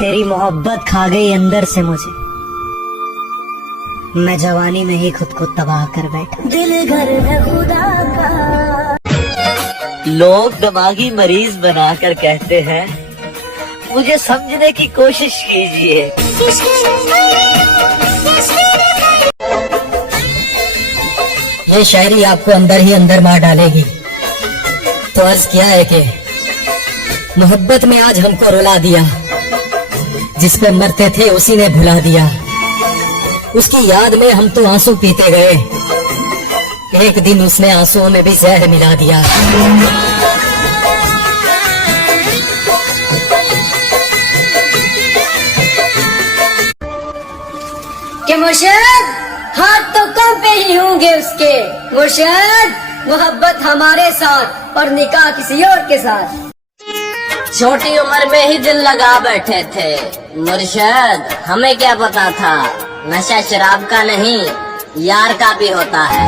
तेरी मोहब्बत खा गई अंदर से मुझे, मैं जवानी में ही खुद को तबाह कर बैठा। दिल घर है खुदा का। लोग दिमागी मरीज बनाकर कहते हैं मुझे समझने की कोशिश कीजिए। ये शायरी आपको अंदर ही अंदर मार डालेगी, तो अर्ज किया है कि मोहब्बत में आज हमको रुला दिया, जिस पे मरते थे उसी ने भुला दिया। उसकी याद में हम तो आंसू पीते गए, एक दिन उसने आंसुओं में भी जहर मिला दिया। कि मुर्शिद हाथ तो कब पे ही होंगे उसके, मुर्शिद मोहब्बत हमारे साथ और निकाह किसी और के साथ। छोटी उम्र में ही दिल लगा बैठे थे मुर्शिद, हमें क्या पता था नशा शराब का नहीं यार का भी होता है।